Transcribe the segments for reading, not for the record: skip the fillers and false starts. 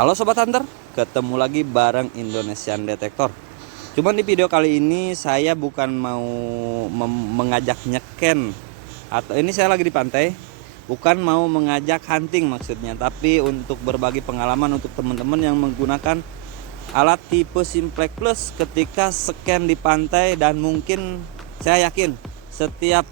Halo Sobat Hunter, ketemu lagi bareng Indonesian Detektor. Cuman di video kali ini saya bukan mau mengajak nyeken, atau ini saya lagi di pantai, bukan mau mengajak hunting maksudnya, tapi untuk berbagi pengalaman untuk teman-teman yang menggunakan alat tipe Simplex Plus ketika scan di pantai. Dan mungkin saya yakin setiap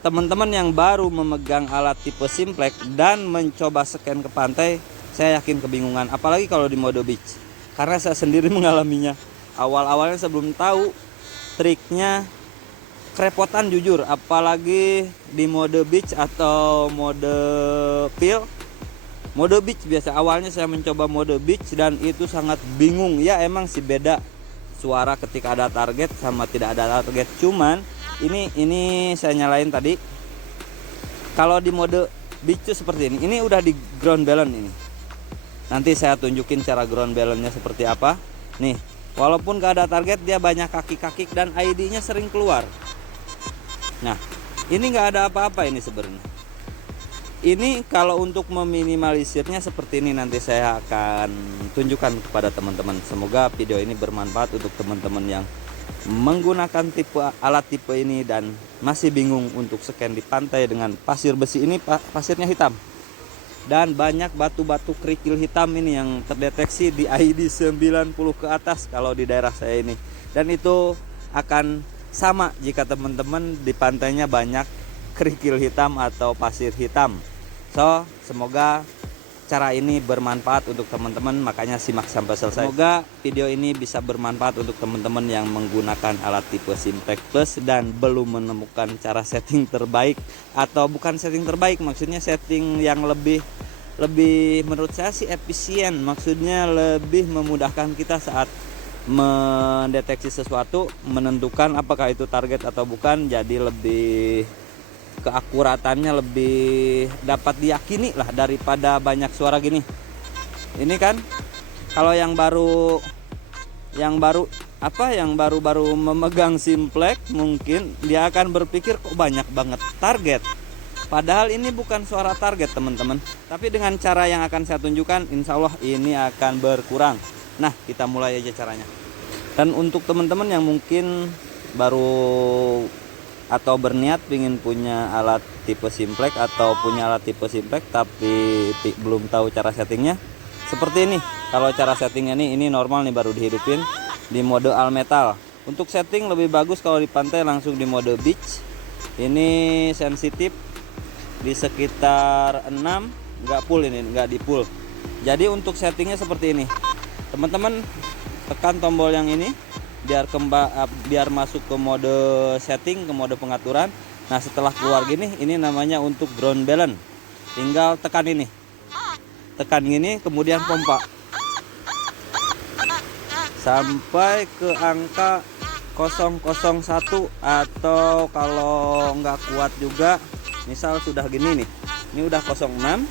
teman-teman yang baru memegang alat tipe Simplex dan mencoba scan ke pantai, saya yakin kebingungan, apalagi kalau di mode beach. Karena saya sendiri mengalaminya. Awal-awalnya sebelum tahu triknya kerepotan jujur, apalagi di mode beach atau mode fill. Mode beach biasa, awalnya saya mencoba mode beach dan itu sangat bingung. Ya emang sih beda suara ketika ada target sama tidak ada target. Cuman ini saya nyalain tadi. Kalau di mode beach itu seperti ini. Ini udah di ground balance ini. Nanti saya tunjukin cara ground balance-nya seperti apa. Nih, walaupun gak ada target, dia banyak kaki-kaki dan ID-nya sering keluar. Nah, ini gak ada apa-apa ini sebenarnya. Ini kalau untuk meminimalisirnya seperti ini, nanti saya akan tunjukkan kepada teman-teman. Semoga video ini bermanfaat untuk teman-teman yang menggunakan alat tipe ini dan masih bingung untuk scan di pantai dengan pasir besi ini. Pasirnya hitam dan banyak batu-batu kerikil hitam ini yang terdeteksi di ID 90 ke atas kalau di daerah saya ini. Dan itu akan sama jika teman-teman di pantainya banyak kerikil hitam atau pasir hitam. So, semoga cara ini bermanfaat untuk teman-teman, makanya simak sampai selesai. Semoga video ini bisa bermanfaat untuk teman-teman yang menggunakan alat tipe Simplex Plus dan belum menemukan cara setting terbaik, atau bukan setting terbaik, maksudnya setting yang lebih menurut saya sih efisien, maksudnya lebih memudahkan kita saat mendeteksi sesuatu, menentukan apakah itu target atau bukan, jadi lebih keakuratannya lebih dapat diyakini lah daripada banyak suara gini. Ini kan kalau yang baru memegang Simplex, mungkin dia akan berpikir kok banyak banget target, padahal ini bukan suara target teman-teman. Tapi dengan cara yang akan saya tunjukkan, insya Allah ini akan berkurang. Nah, kita mulai aja caranya. Dan untuk teman-teman yang mungkin baru atau berniat ingin punya alat tipe Simplex atau punya alat tipe Simplex tapi belum tahu cara settingnya, seperti ini. Kalau cara settingnya ini normal nih, baru dihidupin di mode all metal. Untuk setting lebih bagus kalau di pantai langsung di mode beach. Ini sensitif di sekitar 6, nggak full, ini nggak di full. Jadi untuk settingnya seperti ini teman-teman, tekan tombol yang ini biar masuk ke mode setting, ke mode pengaturan. Nah, setelah keluar gini, ini namanya untuk ground balance. Tinggal tekan ini, tekan gini, kemudian pompa sampai ke angka 001, atau kalau nggak kuat juga, misal sudah gini nih, ini udah 06.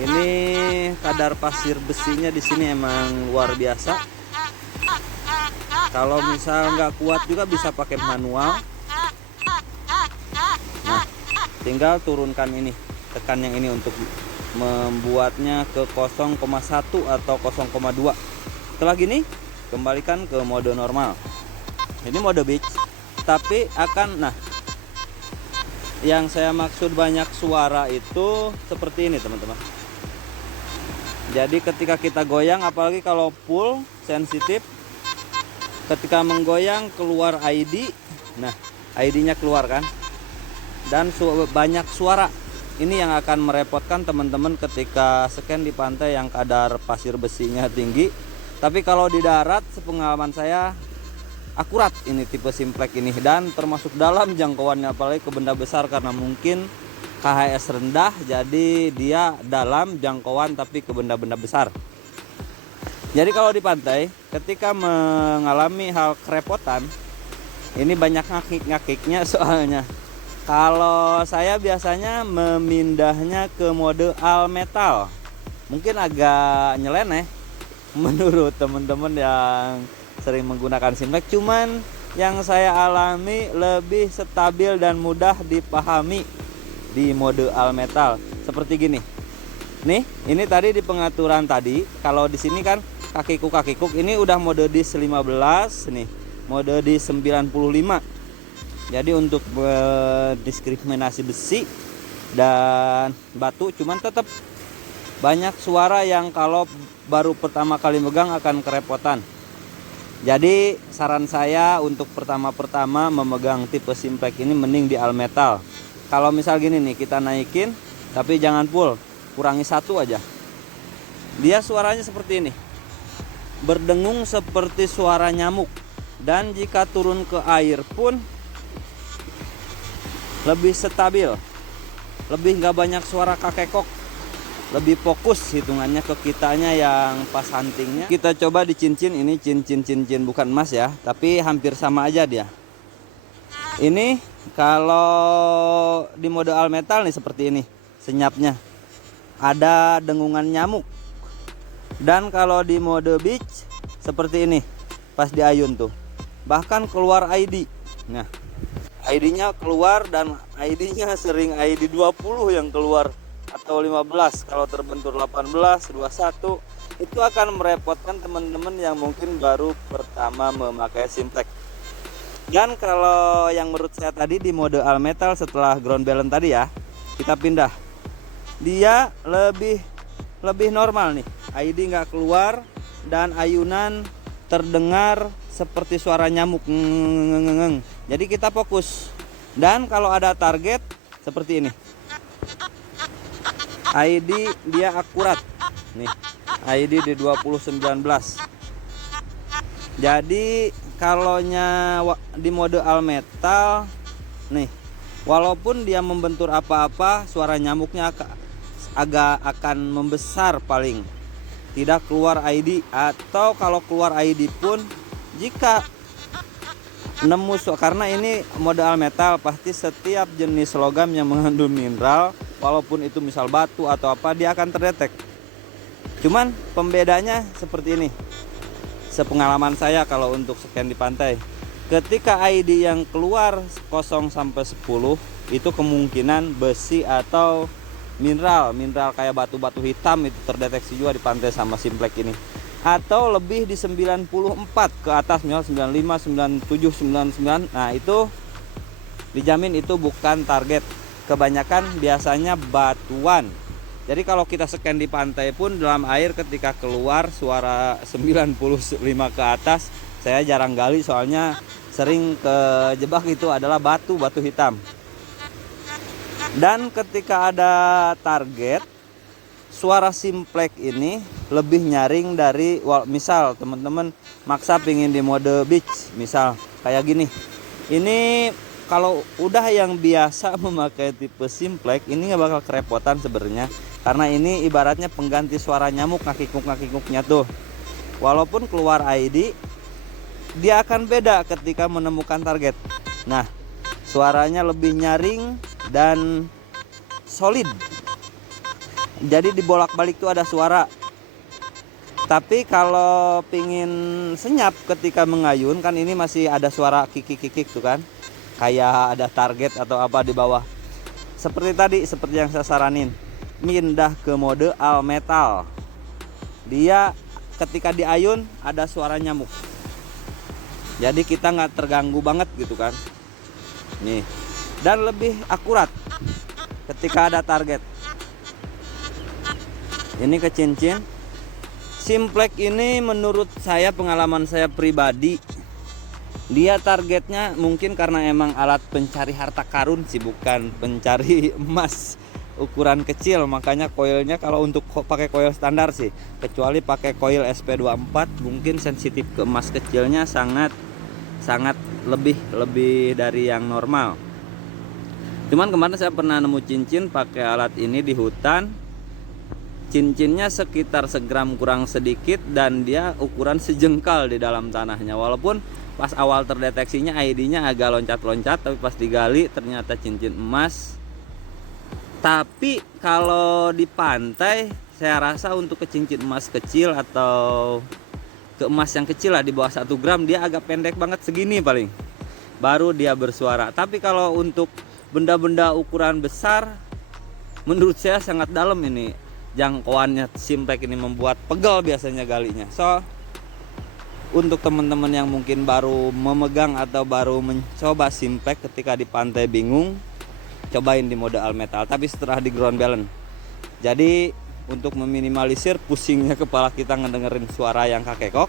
Ini kadar pasir besinya di sini emang luar biasa. Kalau misal nggak kuat juga bisa pakai manual. Nah, tinggal turunkan ini, tekan yang ini untuk membuatnya ke 0,1 atau 0,2. Setelah gini, kembalikan ke mode normal. Ini mode beach, tapi nah, yang saya maksud banyak suara itu seperti ini teman-teman. Jadi ketika kita goyang, apalagi kalau full sensitif, ketika menggoyang keluar ID. Nah, ID-nya keluar kan, dan banyak suara. Ini yang akan merepotkan teman-teman ketika scan di pantai yang kadar pasir besinya tinggi. Tapi kalau di darat, sepengalaman saya akurat ini tipe Simplex ini, dan termasuk dalam jangkauannya, apalagi ke benda besar, karena mungkin KHS rendah, jadi dia dalam jangkauan tapi ke benda-benda besar. Jadi kalau di pantai ketika mengalami hal kerepotan, ini banyak ngakik-ngakiknya soalnya. Kalau saya biasanya memindahnya ke mode all metal. Mungkin agak nyeleneh menurut teman-teman yang sering menggunakan Simplex, cuman yang saya alami lebih stabil dan mudah dipahami di mode all metal. Seperti gini. Nih, ini tadi di pengaturan tadi, kalau di sini kan kaki kuk ini udah mode dis 15 nih, mode dis 95. Jadi untuk diskriminasi besi dan batu, cuman tetap banyak suara yang kalau baru pertama kali megang akan kerepotan. Jadi saran saya untuk pertama-pertama memegang tipe Simplex ini mending di all metal. Kalau misal gini nih, kita naikin tapi jangan full, kurangi 1 aja. Dia suaranya seperti ini, berdengung seperti suara nyamuk. Dan jika turun ke air pun lebih stabil, lebih nggak banyak suara kakekok, lebih fokus hitungannya ke kitanya yang pas huntingnya. Kita coba di cincin, ini cincin bukan emas ya, tapi hampir sama aja dia. Ini kalau di mode all metal nih seperti ini senyapnya, ada dengungan nyamuk. Dan kalau di mode beach seperti ini, pas diayun tuh bahkan keluar ID. Nah, ID-nya keluar, dan ID-nya sering ID 20 yang keluar atau 15. Kalau terbentur 18, 21, itu akan merepotkan teman-teman yang mungkin baru pertama memakai Simplex. Dan kalau yang menurut saya tadi di mode all metal setelah ground balance tadi ya, kita pindah, dia lebih normal nih, ID nggak keluar dan ayunan terdengar seperti suara nyamuk. Jadi kita fokus. Dan kalau ada target seperti ini, ID dia akurat nih, ID di 2019. Jadi kalau di mode all metal nih, walaupun dia membentur apa-apa, suara nyamuknya agak akan membesar, paling tidak keluar ID. Atau kalau keluar ID pun, jika nemu, karena ini mode all metal, pasti setiap jenis logam yang mengandung mineral, walaupun itu misal batu atau apa, dia akan terdetek. Cuman pembedanya seperti ini, sepengalaman saya kalau untuk scan di pantai, ketika ID yang keluar 0 sampai 10 itu kemungkinan besi atau mineral kayak batu-batu hitam, itu terdeteksi juga di pantai sama Simplex ini. Atau lebih di 94 ke atas, misalnya 95, 97, 99, nah itu dijamin itu bukan target. Kebanyakan biasanya batuan. Jadi kalau kita scan di pantai pun dalam air, ketika keluar suara 95 ke atas, saya jarang gali, soalnya sering kejebak itu adalah batu hitam. Dan ketika ada target, suara Simplex ini lebih nyaring dari, misal teman-teman maksa pingin di mode beach, misal kayak gini. Ini kalau udah yang biasa memakai tipe Simplex ini nggak bakal kerepotan sebenarnya, karena ini ibaratnya pengganti suara nyamuk, ngakikuk-ngakikuknya tuh. Walaupun keluar ID, dia akan beda ketika menemukan target. Nah, suaranya lebih nyaring dan solid. Jadi dibolak-balik tuh ada suara. Tapi kalau pingin senyap ketika mengayun, kan ini masih ada suara kikik-kikik tuh kan, kayak ada target atau apa di bawah. Seperti tadi, seperti yang saya saranin, pindah ke mode all metal. Dia ketika diayun ada suara nyamuk, jadi kita nggak terganggu banget gitu kan. Nih, dan lebih akurat ketika ada target. Ini ke cincin. Simplex ini menurut saya, pengalaman saya pribadi, dia targetnya mungkin karena emang alat pencari harta karun sih, bukan pencari emas ukuran kecil. Makanya koilnya kalau untuk pakai koil standar sih, kecuali pakai koil SP24, mungkin sensitif ke emas kecilnya sangat lebih dari yang normal. Cuman kemarin saya pernah nemu cincin pakai alat ini di hutan. Cincinnya sekitar segram kurang sedikit, dan dia ukuran sejengkal di dalam tanahnya. Walaupun pas awal terdeteksinya ID-nya agak loncat-loncat, tapi pas digali ternyata cincin emas. Tapi kalau di pantai, saya rasa untuk ke cincin emas kecil atau ke emas yang kecil lah, di bawah 1 gram, dia agak pendek banget segini paling, baru dia bersuara. Tapi kalau untuk benda-benda ukuran besar, menurut saya sangat dalam ini. jangkauannya simplex ini membuat pegel biasanya galinya. So untuk teman-teman yang mungkin baru memegang atau baru mencoba simplex ketika di pantai bingung, cobain di mode all metal tapi setelah di ground balance. Jadi untuk meminimalisir pusingnya kepala kita ngedengerin suara yang kakekok,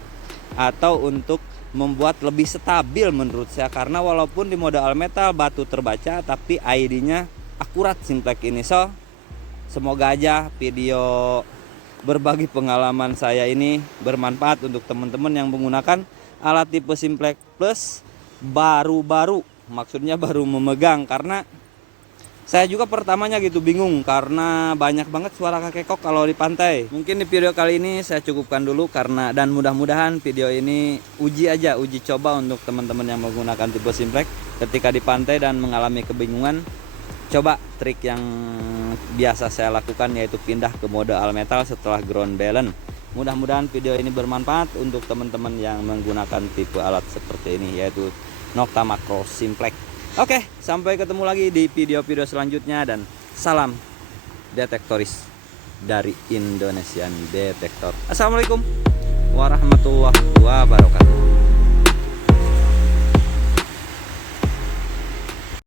atau untuk membuat lebih stabil menurut saya, karena walaupun di mode all metal batu terbaca tapi ID-nya akurat simplex ini. So semoga aja video berbagi pengalaman saya ini bermanfaat untuk teman-teman yang menggunakan alat tipe simplex plus baru-baru, maksudnya baru memegang, karena saya juga pertamanya gitu bingung karena banyak banget suara kakekok kalau di pantai. Mungkin di video kali ini saya cukupkan dulu dan mudah-mudahan video ini uji coba untuk teman-teman yang menggunakan tipe simplex ketika di pantai dan mengalami kebingungan. Coba trik yang biasa saya lakukan, yaitu pindah ke mode all metal setelah ground balance. Mudah-mudahan video ini bermanfaat untuk teman-teman yang menggunakan tipe alat seperti ini, yaitu Nokta Makro Simplex. Oke, sampai ketemu lagi di video-video selanjutnya dan salam detektoris dari Indonesian Detektor. Assalamualaikum warahmatullahi wabarakatuh.